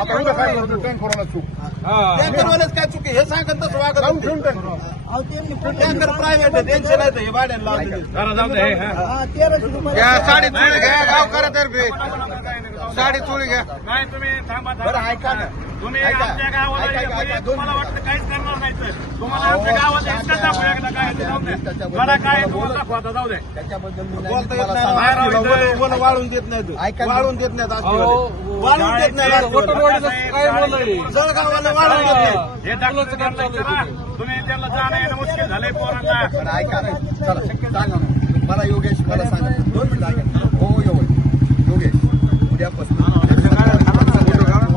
आता उद्या काय करतो टँकरवाला चूक. टँकरवालेच काय चुकी हे सांगत तसं वागत. ठेवून टँकर प्रायव्हेट आहे त्यांचे नाही तर हे. घ्या साडी चोळी घ्या गावकऱ्यातर्फे साडी चोळी घ्या. नाही तुम्ही थांबा बरं ऐका ना. तुम्ही. आमच्या गावाला म्हणजे तुम्हाला वाटतं काहीच करणार नाही तर तुम्हाला आमच्या गावाला काय मला काय तुम्हाला दाखवू आता जाऊ दे. त्याच्याबद्दल मी नाही बोलता येत तुम्हाला नाही बाहेर सांगतो. राहू इथं. बोल- बोल- वाळून देत नाहीत ऐका ना. वाळून देत नाहीत आस्तीवाले. वाळून देत नाही जळगाववाले वाळून देत नाहीत हे दाखवलं त्यांना विचारा. तुम्ही त्यांना जाणं येणं मुश्किल झालंय पोरांना. बरं, ऐका ना चला सांगा ना. मला योगेश मला सांगा. दोन मिनिटं ऐका. हो योगेश योगेश उद्यापासून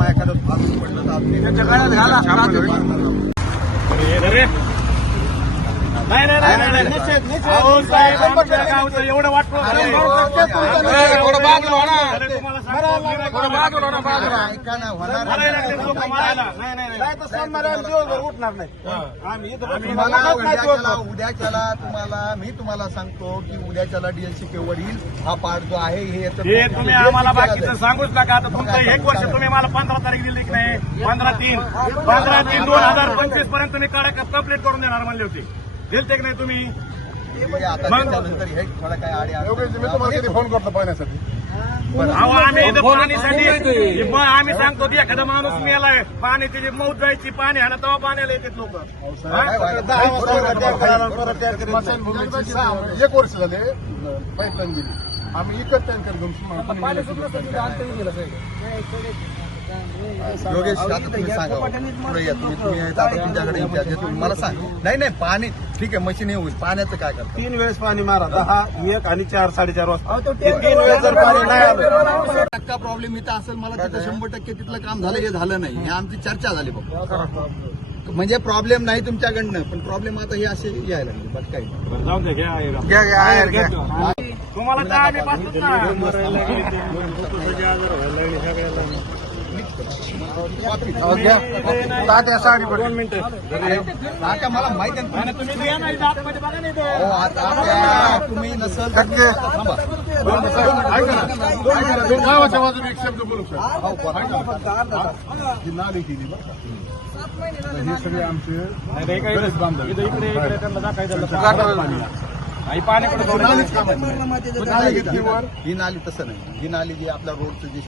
एखादं पडलं तर आपण- अरे. नाही नाही नाही, नाही निश्चित, निश्चित. अहो, साहेब, आमच्या गावचं एवढं वाटलं झालंय. थोडं बाजूला ना. झालंय तुम्हाला सांगतो. थोडं बाजूला ना बाजूला ऐका ना होणार मला नाही. उठणार आम्ही इथं बसून तुम्हाला नाही उद्याच्याला दिवसभर. उद्याच्याला तुम्हाला मी तुम्हाला सांगतो की उद्याच्याला डीएलसी वरील. हा पार्ट जो आहे हे याचं हे तुम्ही आम्हाला बाकीचं. सांगूच नका. आता तुमचं एक वर्ष तुम्ही मला पंधरा तारीख दिली की नाही? पंधरा तीन. पंधरा तीन दोन हजार पंचवीसपर्यंत तुम्ही काढा कंप्लीट करून देणार म्हणले होते. दिलते की नाही तुम्ही? म्हणजे हे फोन करतो पाहण्यासाठी? अहो आम्ही इथं पाणीसाठी आम्ही सांगतो की एखादा माणूस मेलाय पाणी त्याची मौत जायची पाणी हा तेव्हा पाण्याला येतात लोक. एक वर्ष झाले पाईपलाईन गेली. आम्ही एकच टँकर घेऊन पाणी योगेश आता तुम्ही सांगा पुढे या तुम्ही तुम्ही आता तुमच्याकडे इतिहास आहे, तुम्ही मला सांग. नाही नाही पाणी. ठीक आहे मशीन हे होईल पाण्याचं काय करता? तीन वेळेस पाणी मारा. दहा एक आणि चार साडेचार वाजता. हे तीन वेळेस जर पाणी नाही आलं. टक्का प्रॉब्लेम इथं असेल मला तिथं शंभर टक्के तिथलं काम झालं हे झालं नाही. हे आमची चर्चा झाली बघ म्हणजे प्रॉब्लेम नाही तुमच्याकडनं पण प्रॉब्लेम आता हे असे यायला लागले. बाकी काही नाही. जाऊन दे घ्या घ्या घ्या आहेर घ्या. तुम्हाला आम्ही ना. तात्या साडी दोन मला माहिती आहे तुम्ही हो आता तुम्ही नसल दोन गावाच्या बाजूने एक शब्द बोलू शकतो नाली केली तर हे सगळे आमचे बांधव इथं इकडे त्यांना घेतली वर ही नाली तसं नाही. ही नाली जी आपल्या रोडचं जी